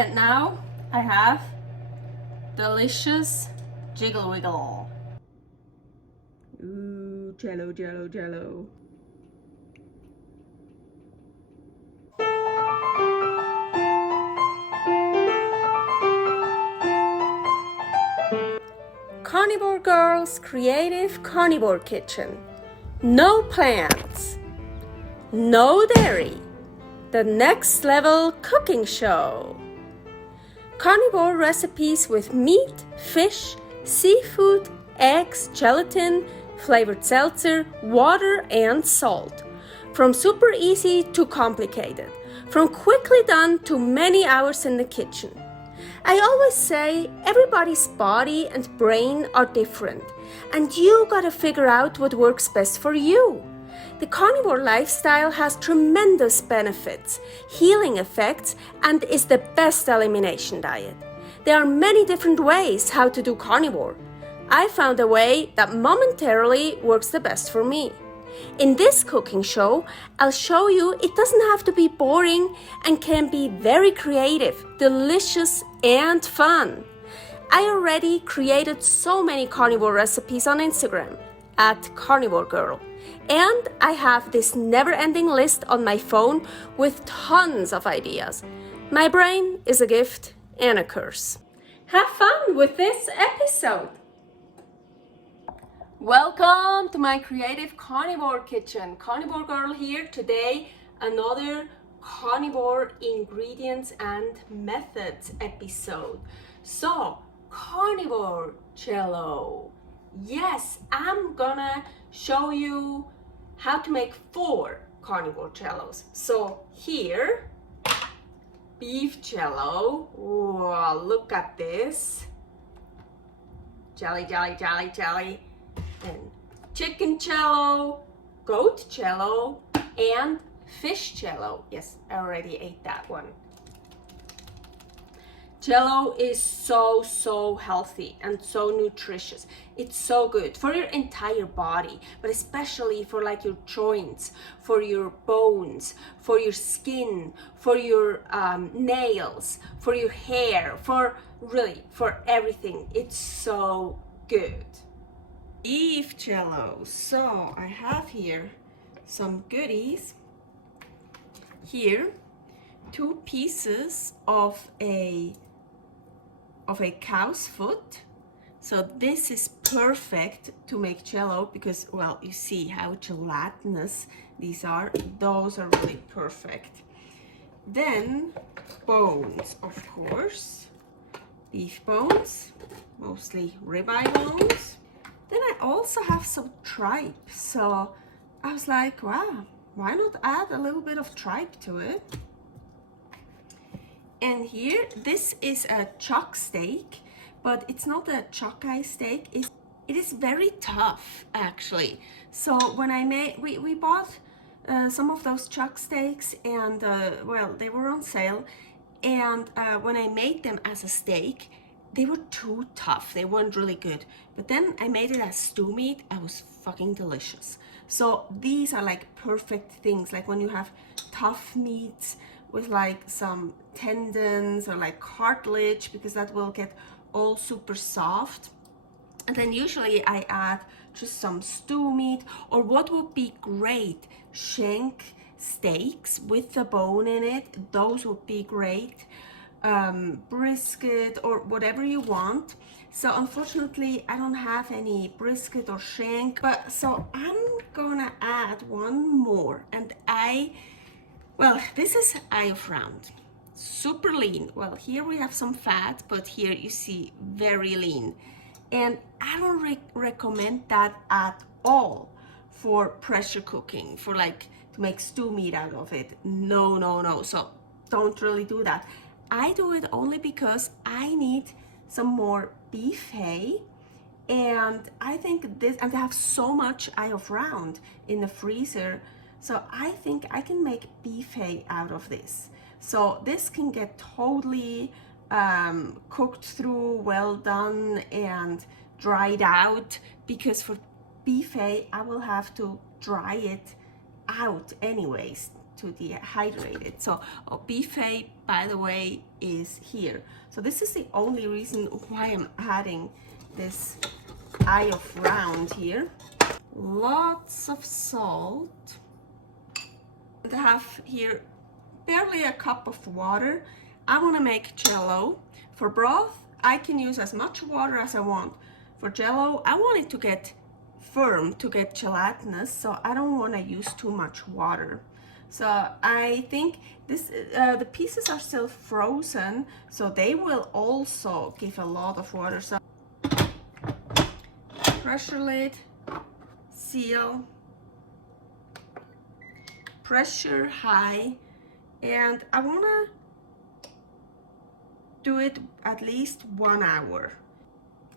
And now I have delicious jiggle wiggle. Ooh, jello, jello, jello. Carnivore Girl's Creative Carnivore Kitchen. No plants, no dairy, the next level cooking show. Carnivore recipes with meat, fish, seafood, eggs, gelatin, flavored seltzer, water, and salt. From super easy to complicated, from quickly done to many hours in the kitchen. I always say everybody's body and brain are different, and you gotta figure out what works best for you. The carnivore lifestyle has tremendous benefits, healing effects, and is the best elimination diet. There are many different ways how to do carnivore. I found a way that momentarily works the best for me. In this cooking show, I'll show you it doesn't have to be boring and can be very creative, delicious, and fun. I already created so many carnivore recipes on Instagram at Carnivore Girl. And I have this never-ending list on my phone with tons of ideas. My brain is a gift and a curse. Have fun with this episode! Welcome to my creative carnivore kitchen. Carnivore Girl here. Today, another carnivore ingredients and methods episode. So, carnivore Jello. Yes, I'm gonna show you how to make 4 carnivore Jellos. So here, beef Jello. Whoa, look at this. Jelly, jelly, jelly, jelly. And chicken Jello, goat Jello, and fish Jello. Yes, I already ate that one. Jello is so healthy and so nutritious. It's so good for your entire body, but especially for like your joints, for your bones, for your skin, for your nails, for your hair, for everything. It's so good. Beef Jello. So I have here some goodies. Here, 2 pieces of a cow's foot. So this is perfect to make Jello because, well, you see how gelatinous these are. Those are really perfect. Then bones, of course. Beef bones, mostly ribeye bones. Then I also have some tripe. So I was like, wow, why not add a little bit of tripe to it? And here, this is a chuck steak, but it's not a chuck eye steak. It is very tough, actually. So when I made, we bought some of those chuck steaks, and well, they were on sale. And when I made them as a steak, they were too tough. They weren't really good. But then I made it as stew meat. It was fucking delicious. So these are like perfect things. Like when you have tough meats with like some tendons or like cartilage, because that will get all super soft. And then usually I add just some stew meat, or what would be great, shank steaks with the bone in it. Those would be great. Brisket or whatever you want. So unfortunately I don't have any brisket or shank, but so I'm gonna add one more. And well, this is eye of round, super lean. Well, here we have some fat, but here you see very lean. And I don't recommend that at all for pressure cooking, for like to make stew meat out of it. No. So don't really do that. I do it only because I need some more beef hay, and I think this, and I have so much eye of round in the freezer, so I think I can make beef hay out of this. So this can get totally cooked through, well done, and dried out, because for beef hay I will have to dry it out anyways to dehydrate it. So bife, by the way, is here. So this is the only reason why I'm adding this eye of round here. Lots of salt. I have here barely a cup of water. I want to make Jello. For broth, I can use as much water as I want. For Jello, I want it to get firm, to get gelatinous, so I don't want to use too much water. So I think this the pieces are still frozen, so they will also give a lot of water. So pressure lid, seal, pressure high, and I want to do it at least 1 hour.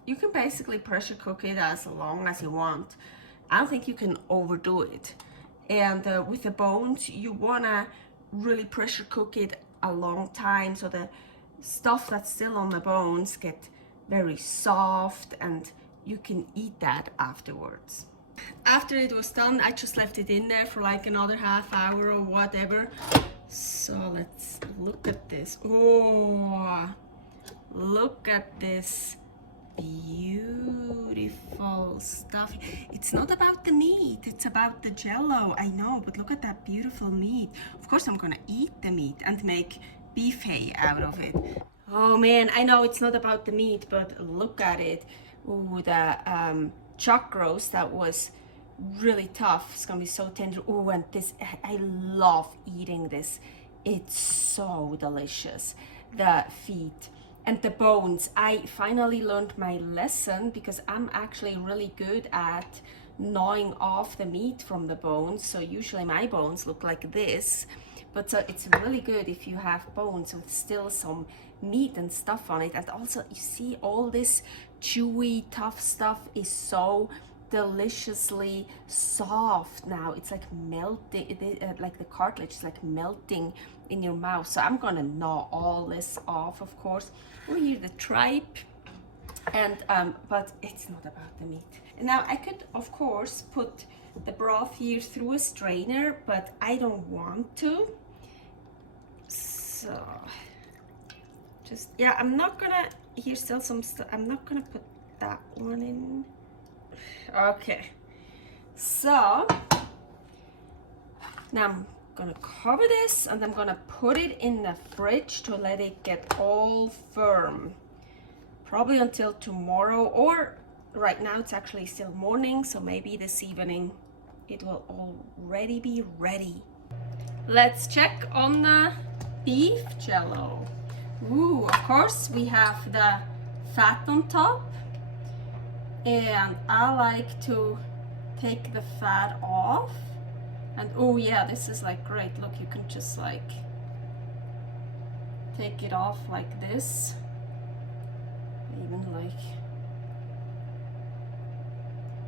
You can basically pressure cook it as long as you want. I don't think you can overdo it. And with the bones, you wanna really pressure cook it a long time so the stuff that's still on the bones get very soft and you can eat that afterwards. After it was done, I just left it in there for like another half hour or whatever. So let's look at this. Oh, look at this beautiful stuff. It's not about the meat, it's about the Jello. I know, but look at that beautiful meat. Of course I'm gonna eat the meat and make bife out of it. Oh man, I know it's not about the meat, but look at it. Ooh, the chuck roast, that was really tough. It's gonna be so tender. Oh, and this, I love eating this. It's so delicious. The feet and the bones. I finally learned my lesson because I'm actually really good at gnawing off the meat from the bones. So usually my bones look like this, but it's really good if you have bones with still some meat and stuff on it. And also you see all this chewy, tough stuff is so deliciously soft now. It's like melting, like the cartilage is like melting in your mouth. So I'm gonna gnaw all this off, of course. Oh, here the tripe, and but it's not about the meat. And now I could, of course, put the broth here through a strainer, but I don't want to. So just, yeah, I'm not gonna, here's still some stuff. I'm not gonna put that one in. Okay, so now I'm gonna cover this and I'm gonna put it in the fridge to let it get all firm, probably until tomorrow, or right now it's actually still morning, so maybe this evening it will already be ready. Let's check on the beef Jello. Ooh, of course we have the fat on top, and I like to take the fat off. And oh yeah, this is like great. Look, you can just like take it off like this. Even like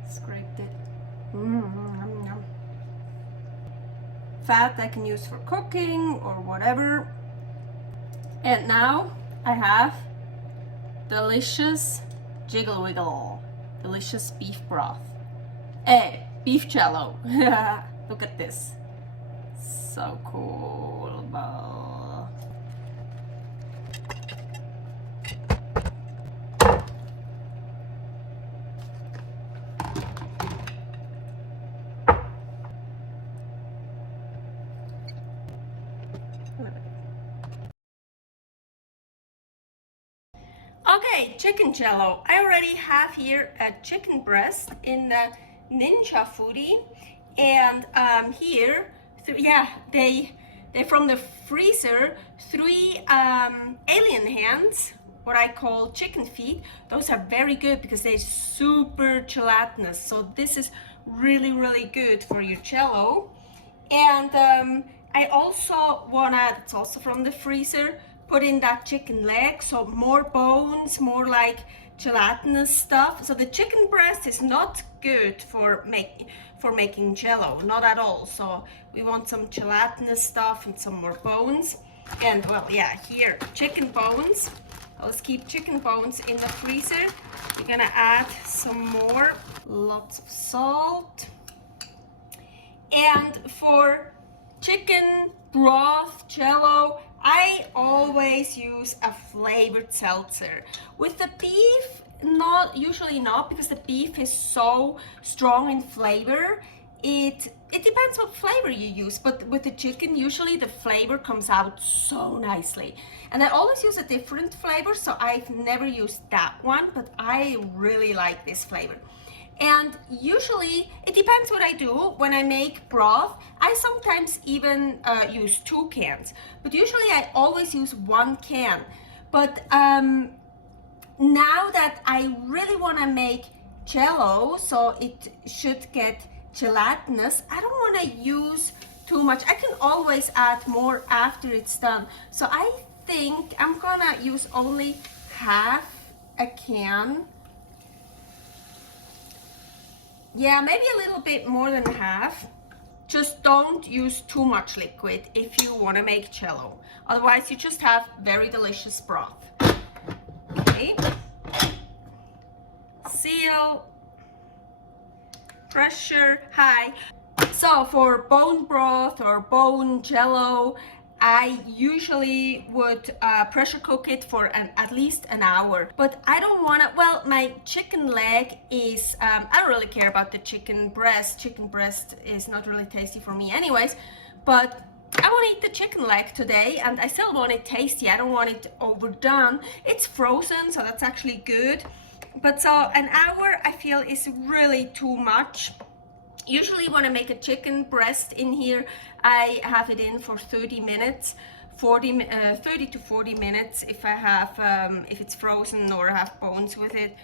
scraped it. Fat I can use for cooking or whatever. And now I have delicious jiggle wiggle, delicious beef broth. Hey, beef Jello. Look at this. So cool. Okay, chicken Jello. I already have here a chicken breast in the Ninja Foodi. And here, yeah, they from the freezer, 3 alien hands, what I call chicken feet. Those are very good because they're super gelatinous. So this is really, really good for your Jello. And I also wanna, it's also from the freezer, put in that chicken leg, so more bones, more like gelatinous stuff. So the chicken breast is not good for making Jello, not at all. So we want some gelatinous stuff and some more bones. And well, yeah, here chicken bones. Let's keep chicken bones in the freezer. We're gonna add some more, lots of salt. And for chicken broth, Jello, I always use a flavored seltzer. With the beef, usually not, because the beef is so strong in flavor. It depends what flavor you use, but with the chicken, usually the flavor comes out so nicely. And I always use a different flavor, so I've never used that one, but I really like this flavor. And usually, it depends what I do. When I make broth, I sometimes even use 2 cans, but usually I always use 1 can. But now that I really want to make Jello, so it should get gelatinous, I don't want to use too much. I can always add more after it's done. So I think I'm gonna use only half a can. Yeah, maybe a little bit more than half. Just don't use too much liquid if you want to make Jello. Otherwise, you just have very delicious broth. Okay. Seal. Pressure high. So for bone broth or bone Jello, I usually would pressure cook it for at least an hour. But I don't want to, well, my chicken leg is, I don't really care about the chicken breast. Chicken breast is not really tasty for me anyways. But I want to eat the chicken leg today, and I still want it tasty. I don't want it overdone. It's frozen, so that's actually good. But so an hour I feel is really too much. Usually when I make a chicken breast in here, I have it in for 30 minutes, 30 to 40 minutes if I have, if it's frozen or have bones with it.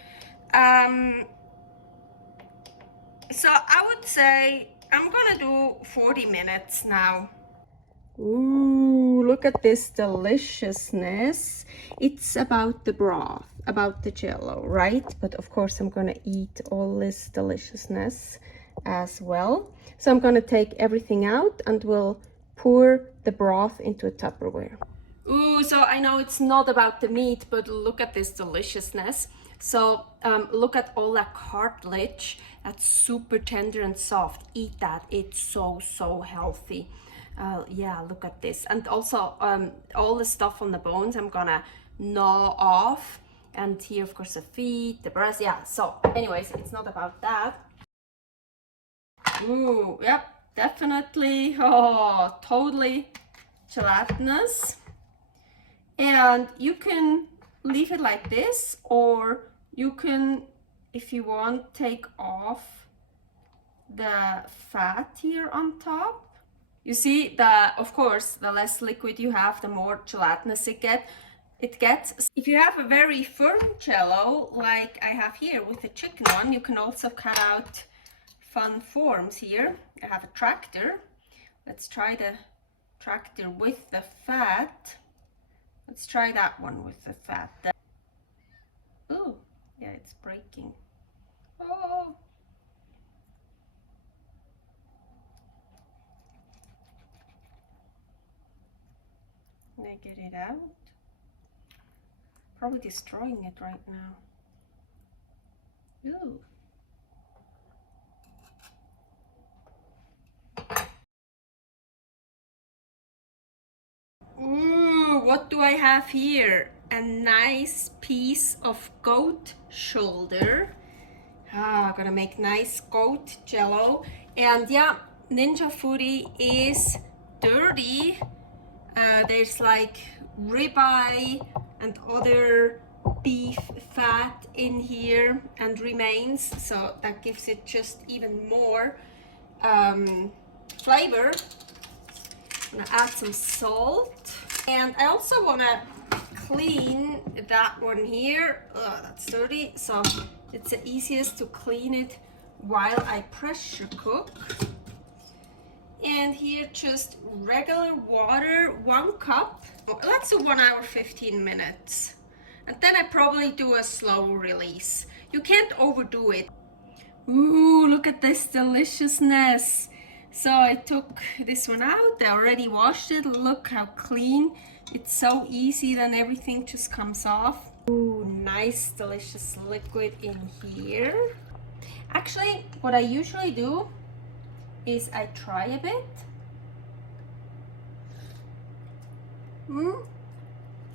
So I would say I'm gonna do 40 minutes now. Ooh, look at this deliciousness. It's about the broth, about the Jello, right? But of course I'm gonna eat all this deliciousness as well. So I'm gonna take everything out and we'll pour the broth into a Tupperware. Ooh, so I know it's not about the meat, but look at this deliciousness. So look at all that cartilage. That's super tender and soft. Eat that. It's so healthy. Yeah, look at this. And also all the stuff on the bones I'm gonna gnaw off. And here, of course, the feet, the breast. Yeah, so anyways, it's not about that. Ooh, yep, definitely. Oh, totally gelatinous. And you can leave it like this, or you can, if you want, take off the fat here on top. You see that, of course, the less liquid you have, the more gelatinous it gets. If you have a very firm Jello, like I have here with the chicken one, you can also cut out fun forms here. I have a tractor. Let's try the tractor with the fat. Let's try that one with the fat. Oh, yeah, it's breaking. Oh. Can I get it out? Probably destroying it right now. Ooh. Ooh, what do I have here? A nice piece of goat shoulder. I'm gonna make nice goat Jello. And yeah, Ninja Foodi is dirty. There's like ribeye and other beef fat in here and remains, so that gives it just even more flavor. I'm gonna add some salt, and I also want to clean that one here. That's dirty, so it's the easiest to clean it while I pressure cook. And here just regular water, 1 cup. Let's do 1 hour 15 minutes, and then I probably do a slow release. You can't overdo it. Ooh, look at this deliciousness. So I took this one out. I already washed it. Look how clean. It's so easy, then everything just comes off. Ooh, nice delicious liquid in here. Actually, what I usually do is I try a bit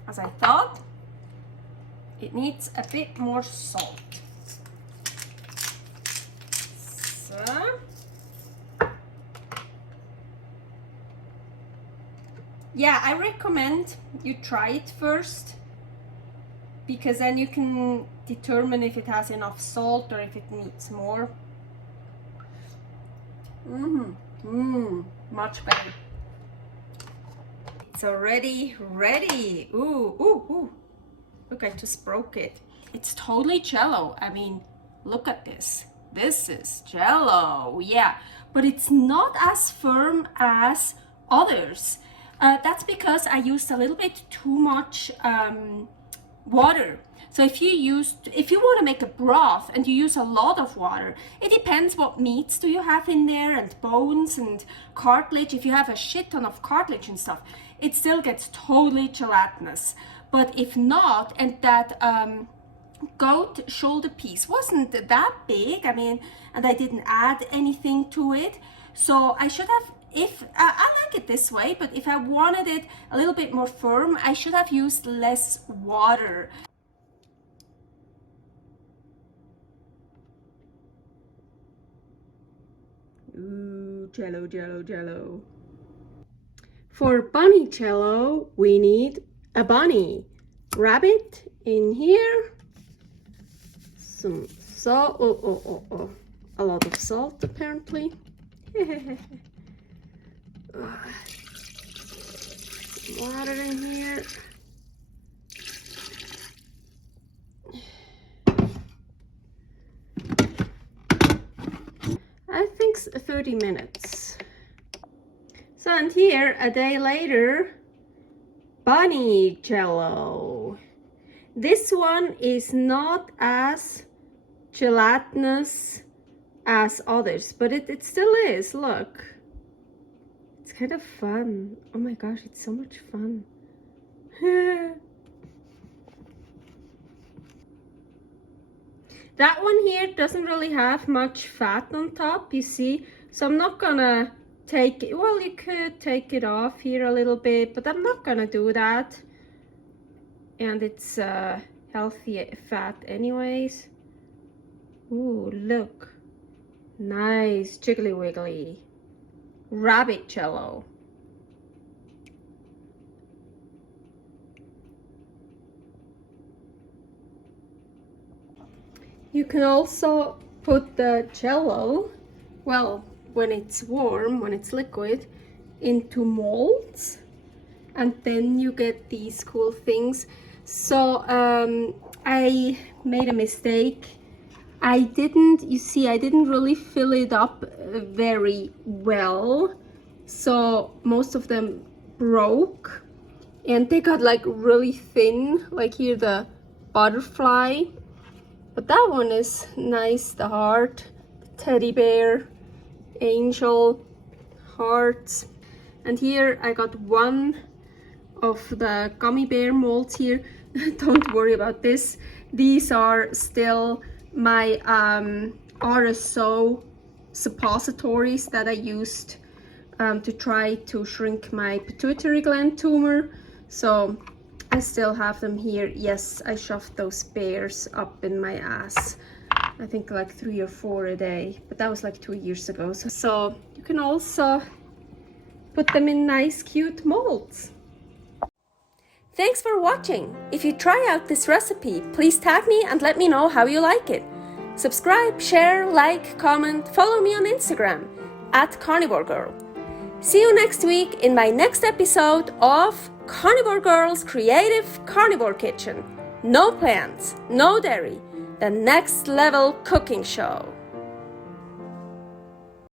As I thought, it needs a bit more salt. So, yeah, I recommend you try it first, because then you can determine if it has enough salt or if it needs more. Much better. It's already ready. Ooh. Look, I just broke it. It's totally Jello. I mean, look at this. This is Jello, yeah. But it's not as firm as others. That's because I used a little bit too much water. So if you want to make a broth and you use a lot of water, it depends what meats do you have in there, and bones and cartilage. If you have a shit ton of cartilage and stuff, it still gets totally gelatinous. But if not, and that goat shoulder piece wasn't that big, I mean, and I didn't add anything to it, so I should have, if I like it this way, but if I wanted it a little bit more firm, I should have used less water. Ooh, Jello. For bunny Jello, we need a bunny. Rabbit in here. Some salt. Oh. A lot of salt, apparently. Water in here. I think 30 minutes. So, and here, a day later, bunny Jello. This one is not as gelatinous as others, but it still is. Look, it's kind of fun. Oh my gosh, it's so much fun. That one here doesn't really have much fat on top, you see, so I'm not gonna take it. Well, you could take it off here a little bit, but I'm not gonna do that. And it's healthy fat anyways. Ooh, look. Nice, jiggly wiggly. Rabbit Jello. You can also put the Jello, well, when it's warm, when it's liquid, into molds, and then you get these cool things. So I made a mistake. I didn't really fill it up very well, so most of them broke, and they got like really thin, like here the butterfly. But that one is nice, the heart, the teddy bear, angel, hearts. And here I got one of the gummy bear molds here. Don't worry about this. These are still my RSO suppositories that I used to try to shrink my pituitary gland tumor. So I still have them here. Yes, I shoved those bears up in my ass. I think like 3 or 4 a day, but that was like 2 years ago. So you can also put them in nice, cute molds. Thanks for watching. If you try out this recipe, please tag me and let me know how you like it. Subscribe, share, like, comment, follow me on Instagram @Carnivore Girl. See you next week in my next episode of Carnivore Girl's Creative Carnivore Kitchen. No plants, no dairy, the next level cooking show.